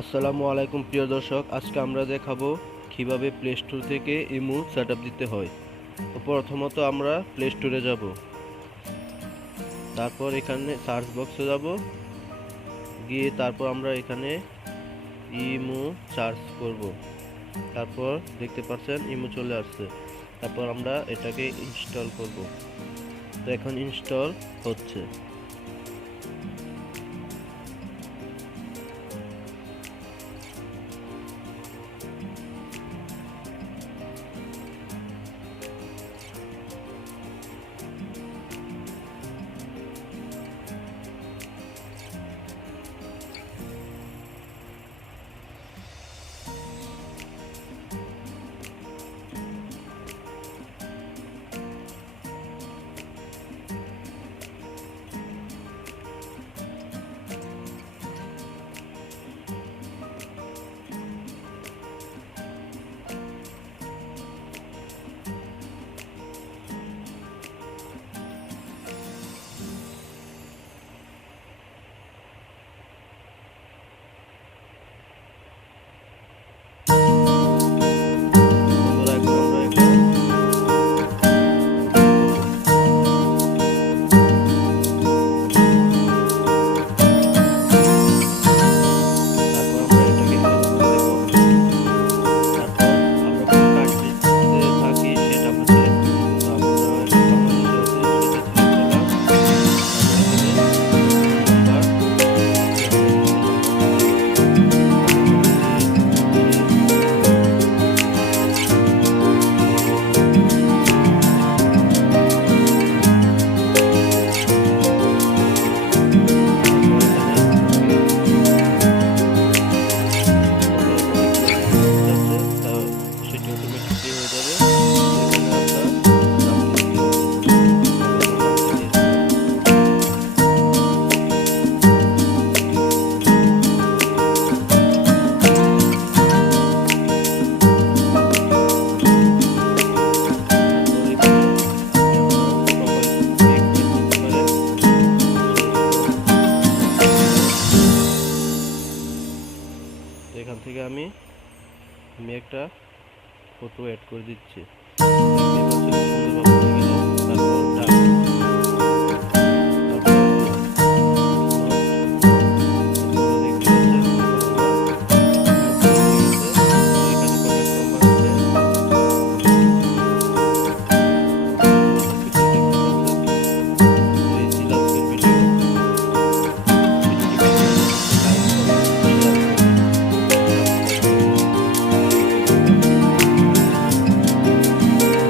আসসালামু আলাইকুম প্রিয় দর্শক, আজকে আমরা দেখাবো কিভাবে প্লে স্টোর থেকে ইমো সেটআপ দিতে হয়। তো প্রথমত আমরা প্লে স্টোরে যাব, তারপর এখানে সার্চ বক্সে যাব, গিয়ে তারপর আমরা এখানে ইমো সার্চ করব। তারপর দেখতে পাচ্ছেন ইমো চলে আসছে। তারপর আমরা এটাকে ইনস্টল করব। তো এখন ইনস্টল হচ্ছে। বন্ধুরা, এখন আমরা এটা তারপর আমরা এটাকে চালু করে দেব। তারপর আমরা কোন কান্ট্রিতে থাকি সেটা আমাদের, তো আমরা এখন বাংলাদেশে আছি, সেটা সিলেক্ট করলাম। তারপর এখানে ফোন নাম্বার দিয়ে দিচ্ছি। তারপর আমরা তারপর এখানে আমাদের অনেকগুলো যাচ্ছে, তা সেটি অটোমেটিকলি হয়ে যাবে। তো এখানে আমরা নাম দিয়ে দিলাম, আমি আমার নামটি দিয়ে দিলাম। তারপর এখানে আপনি আপনার প্রোফাইল পিক এড করতে পারেন, সেরকম। তো এখান থেকে আমি একটা ফটো অ্যাড করে দিচ্ছি।